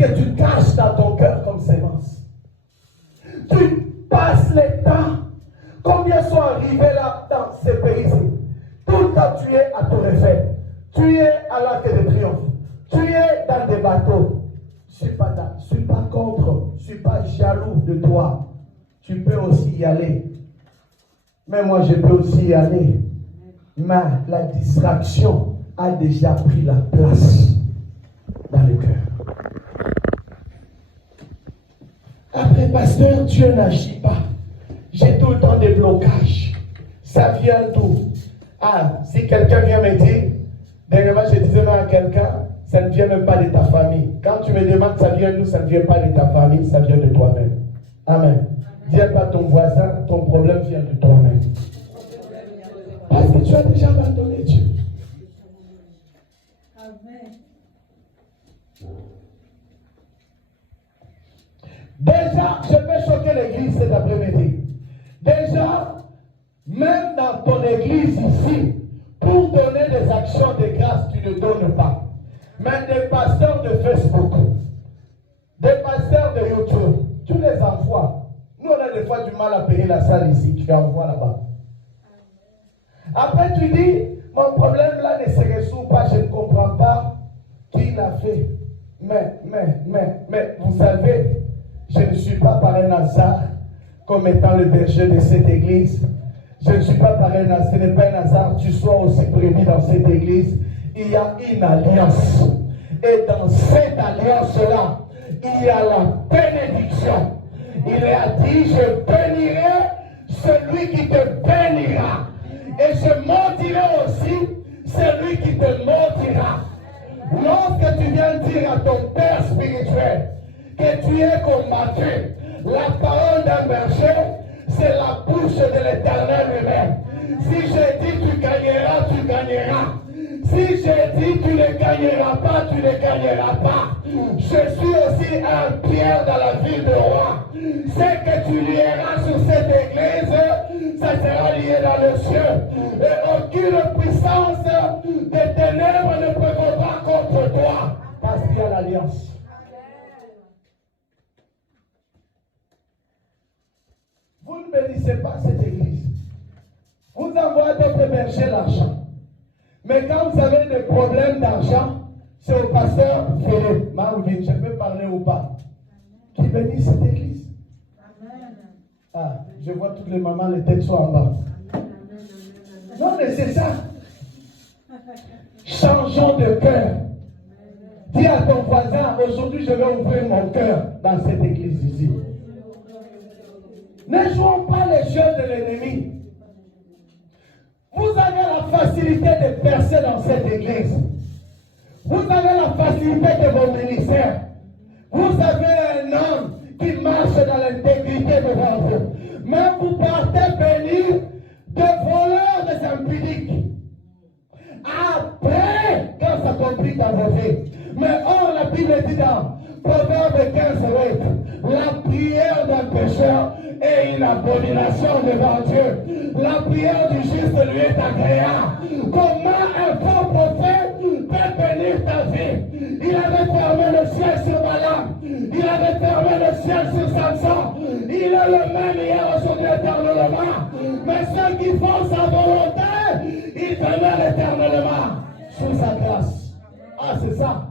que tu caches dans ton cœur comme sémence? Tu passes le temps. Combien sont arrivés là dans ces pays-ci? Tout le temps tu es à Torréfait. Tu es à l'Arc de Triomphe. Tu es dans des bateaux. Je ne suis pas contre. Je ne suis pas jaloux de toi. Tu peux aussi y aller. Mais moi, je peux aussi y aller. Mais la distraction a déjà pris la place dans le cœur. Après, pasteur, Dieu n'agit pas. J'ai tout le temps des blocages. Ça vient d'où? Ah, si quelqu'un vient me dire, dernièrement, je disais même à quelqu'un, ça ne vient même pas de ta famille. Quand tu me demandes ça vient d'où, ça ne vient pas de ta famille, ça vient de toi-même. Amen. Dis pas ton voisin, ton problème vient de toi-même. Parce que tu as déjà abandonné Dieu. Amen. Déjà, je vais choquer l'église cet après-midi. Déjà, même dans ton église ici, pour donner des actions de grâce, tu ne donnes pas. Mais des pasteurs de Facebook, des pasteurs de YouTube, tu les envoies. Nous, on a des fois du mal à payer la salle ici, tu envoies là-bas. Après, tu dis, mon problème là ne se résout pas, je ne comprends pas qui l'a fait. Mais, vous savez, je ne suis pas par un hasard comme étant le berger de cette église. Je ne suis pas par un hasard, ce n'est pas un hasard, tu sois aussi prévu dans cette église. Il y a une alliance. Et dans cette alliance-là, il y a la bénédiction. Il a dit, je bénirai celui qui te bénira. Et je maudirai aussi celui qui te maudira. Lorsque tu viens dire à ton père spirituel que tu es combattu, la parole d'un berger, c'est la bouche de l'Éternel lui-même. Si je dis tu gagneras, tu gagneras. Si je dis tu ne gagneras pas, tu ne gagneras pas. Je suis aussi un Pierre dans la ville de Roi. Ce que tu lieras sur cette église, ça sera lié dans le ciel. Et aucune puissance des ténèbres ne peut combattre contre toi. Parce qu'il y a l'alliance. Vous ne bénissez pas cette église. Vous envoyez d'autres bergers l'argent. Mais quand vous avez des problèmes d'argent, c'est au pasteur Philippe, Marvin, je peux parler ou pas, qui bénit cette église. Ah, je vois toutes les mamans, les têtes sont en bas. Non, mais c'est ça. Changeons de cœur. Dis à ton voisin, aujourd'hui je vais ouvrir mon cœur dans cette église ici. Ne jouons pas les jeux de l'ennemi. Vous avez la facilité de percer dans cette église. Vous avez la facilité de vos ministères. Vous avez un homme qui marche dans l'intégrité devant vous. Mais vous partez bénir de voleurs des impudiques. Après, quand ça complique dans vos vies. Mais or, la Bible dit dans Proverbe 15:8, la prière d'un pécheur est une abomination devant Dieu. La prière du juste lui est agréable. Comment un faux prophète peut bénir ta vie? Il avait fermé le ciel sur Balaam. Il avait fermé le ciel sur Samson. Il est le même hier, aujourd'hui, éternellement. Mais ceux qui font sa volonté, il demeure éternellement sous sa grâce. Ah, c'est ça.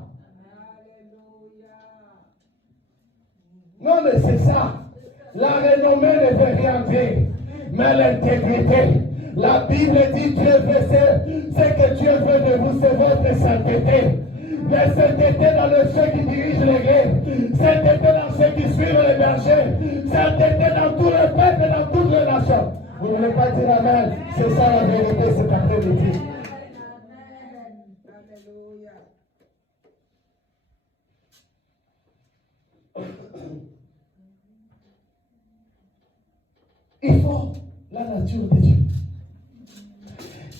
Non, mais c'est ça. La renommée ne veut rien dire, mais l'intégrité. La Bible dit Dieu veut ce que Dieu veut de vous, c'est votre sainteté. La sainteté dans ceux qui dirigent l'église, sainteté dans ceux qui suivent les bergers, sainteté dans tout le peuple et dans toutes les nations. Vous ne voulez pas dire amen? C'est ça la vérité cet après-midi. Il faut la nature de Dieu.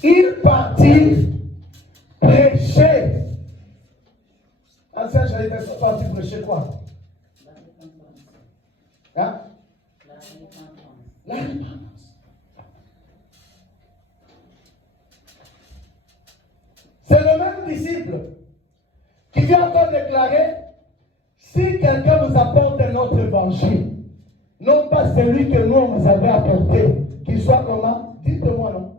Il partit prêcher. Ancien, j'allais dire, parti prêcher quoi? Hein? La repentance. C'est le même disciple qui vient encore déclarer, Si quelqu'un vous apporte un autre évangile, non pas celui que nous on vous avait apporté, qu'il soit comment? Dites-moi non.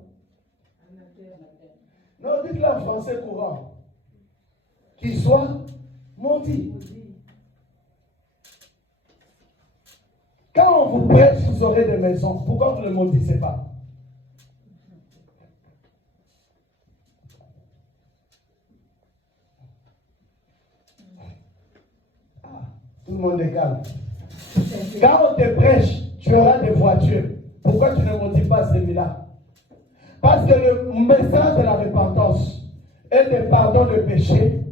Non, dites-le en français courant. Qu'il soit maudit. Quand on vous prêche, vous aurez des maisons. Pourquoi vous ne le maudissez pas? Tout le monde est calme. Quand on te prêche, tu auras des voitures. Pourquoi tu ne maudis pas celui-là? Parce que le message de la repentance et du pardon de péché,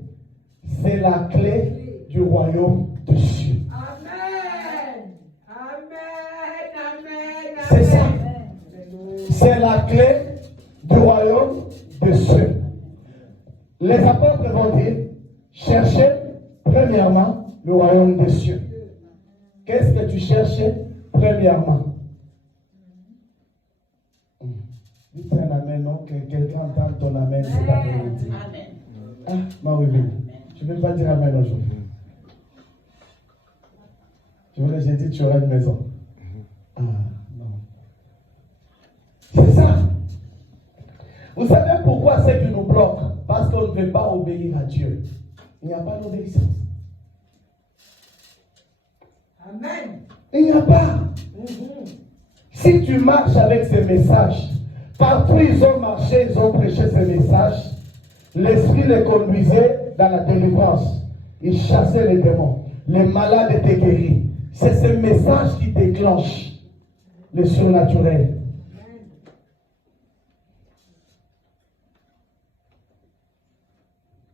c'est la clé du royaume de Dieu. Amen. Amen. Amen. C'est ça. C'est la clé du royaume de Dieu. Les apôtres vont dire, cherchez premièrement le royaume des cieux. Qu'est-ce que tu cherchais premièrement? Dites un amen, non? Que quelqu'un entende ton amen, c'est la vérité. Ah, ma oui, je ne vais pas dire amen aujourd'hui. Tu veux que j'ai dit tu auras une maison? Ah, non. C'est ça. Vous savez pourquoi c'est qui nous bloque? Parce qu'on ne veut pas obéir à Dieu. Il n'y a pas d'obéissance. Amen. Il n'y a pas. Si tu marches avec ces messages, partout ils ont marché, ils ont prêché ces messages, l'esprit les conduisait dans la délivrance. Il chassait les démons. Les malades étaient guéris. C'est ce message qui déclenche le surnaturel.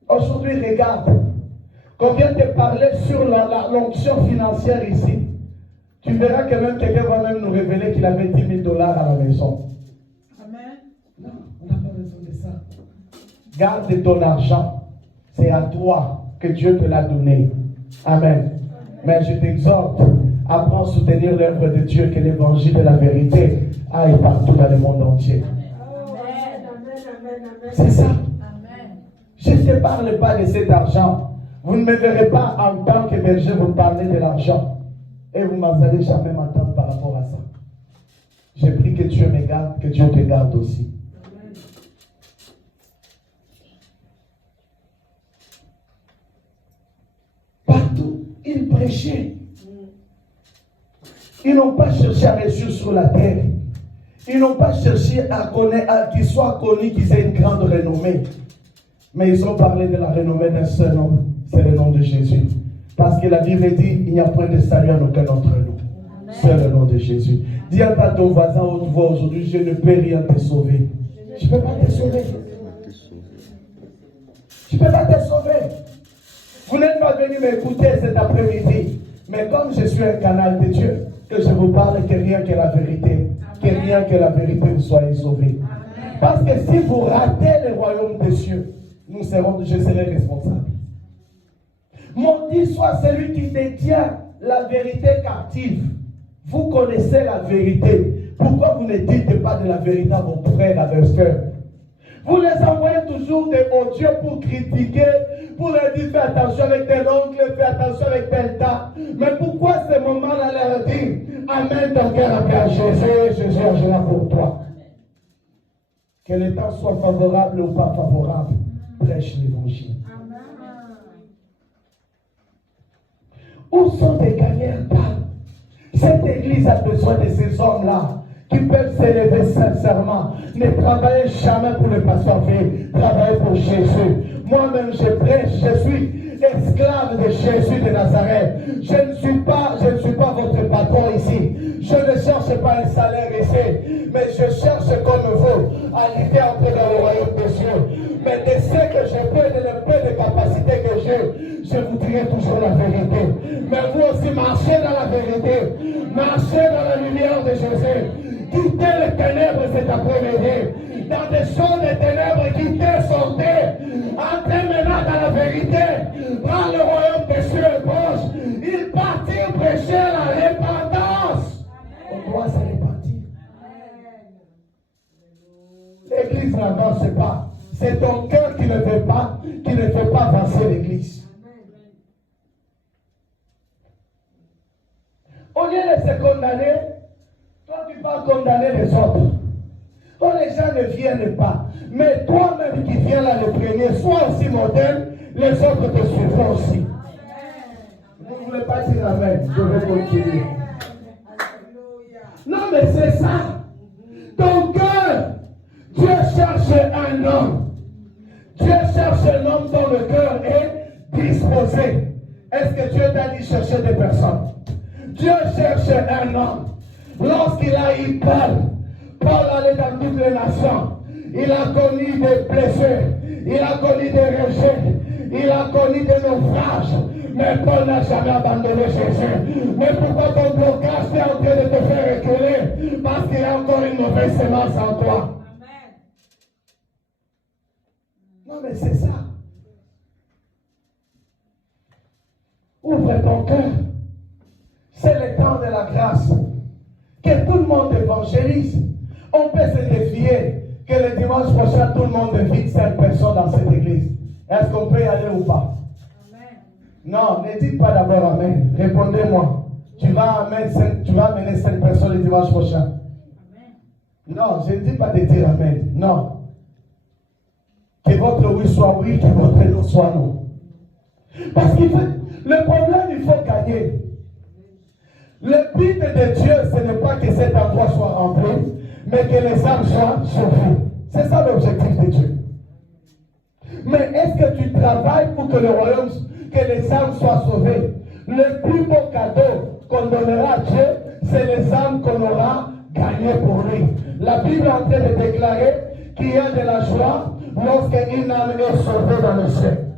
Aujourd'hui, regarde. Qu'on vient de parler sur l'onction financière ici, tu verras que même quelqu'un va même nous révéler qu'il avait 10 000 $ à la maison. Amen. Non, on n'a pas besoin de ça. Garde ton argent. C'est à toi que Dieu te l'a donné. Amen. Mais je t'exhorte, apprends à soutenir l'œuvre de Dieu, que l'évangile de la vérité aille partout dans le monde entier. C'est ça. Je ne te parle pas de cet argent. Vous ne me verrez pas en tant que berger vous parler de l'argent. Et vous n'allez jamais m'entendre par rapport à ça. J'ai pris que Dieu me garde, que Dieu te garde aussi. Partout, ils prêchaient. Ils n'ont pas cherché à réussir sur la terre. Ils n'ont pas cherché à connaître, à qu'ils soient connus, qu'ils aient une grande renommée. Mais ils ont parlé de la renommée d'un seul homme. C'est le nom de Jésus. Parce que la Bible dit, il n'y a point de salut en aucun autre nom. C'est le nom de Jésus. Dis à ton voisin haute voix aujourd'hui, je ne peux rien te sauver. Je ne peux pas te sauver. Je ne peux pas te sauver. Vous n'êtes pas venu m'écouter cet après-midi. Mais comme je suis un canal de Dieu, que je vous parle que rien que la vérité. Que rien que la vérité vous soyez sauvés. Parce que si vous ratez le royaume des cieux, je serai responsable. Maudit soit celui qui détient la vérité captive. Vous connaissez la vérité. Pourquoi vous ne dites pas de la vérité à vos frères, à vos sœurs? Vous les envoyez toujours des odieux pour critiquer, pour leur dire fais attention avec tel oncle, fais attention avec tel tas. Mais pourquoi ce moment-là leur dire amène ton cœur à Jésus, Jésus agira pour toi. Que le temps soit favorable ou pas favorable, prêche l'évangile. Où sont tes gagnants? Cette église a besoin de ces hommes-là qui peuvent s'élever sincèrement. Ne travaillez jamais pour le pasteur V, travaillez pour Jésus. Moi-même, je prêche, je suis esclave de Jésus de Nazareth. Je ne suis pas votre patron ici. Je ne cherche pas un salaire ici, mais je cherche comme vous à lutter entrer dans le royaume des cieux. Mais de ce que je peux, de le peu de capacité que j'ai, je vous dirai toujours la vérité. Mais vous aussi, marchez dans la vérité. Marchez dans la lumière de Jésus. Quittez les ténèbres cet après-midi. Dans des champs de ténèbres, quittez, sortez. Entrez maintenant dans la vérité. Dans le royaume des cieux est proche. Ils partirent prêcher la repentance. On doit se repentir. L'église n'avance pas. C'est ton cœur qui ne fait pas avancer l'église. condamner, toi tu vas condamner les autres. Oh, les gens ne viennent pas. Mais toi-même qui viens là le premier, sois aussi modèle, les autres te suivront aussi. Vous ne voulez pas dire amen, je vais continuer. Non, mais c'est ça. Ton cœur, Dieu cherche un homme. Dieu cherche un homme dont le cœur est disposé. Est-ce que Dieu t'a dit chercher des personnes? Dieu cherche un homme. Lorsqu'il a eu Paul allait dans toutes les nations. Il a connu des blessures. Il a connu des rejets. Il a connu des naufrages. Mais Paul n'a jamais abandonné Jésus. Mais pourquoi ton blocage est en train de te faire reculer? Parce qu'il y a encore une mauvaise semence en toi. Amen. Non, mais c'est ça. Ouvre ton cœur. C'est le temps de la grâce. Que tout le monde évangélise. On peut se défier que le dimanche prochain, tout le monde invite 5 personnes dans cette église. Est-ce qu'on peut y aller ou pas? Amen. Non, ne dites pas d'abord Amen. Répondez-moi. Tu vas amener 5 personnes le dimanche prochain. Amen. Non, je ne dis pas de dire Amen. Non. Que votre oui soit oui, que votre non soit non. Parce que le problème, il faut gagner. Le but de Dieu, ce n'est pas que cet endroit soit rempli, mais que les âmes soient sauvées. C'est ça l'objectif de Dieu. Mais est-ce que tu travailles pour que le royaume, que les âmes soient sauvées? Le plus beau cadeau qu'on donnera à Dieu, c'est les âmes qu'on aura gagnées pour lui. La Bible est en train de déclarer qu'il y a de la joie lorsqu'une âme est sauvée dans le ciel.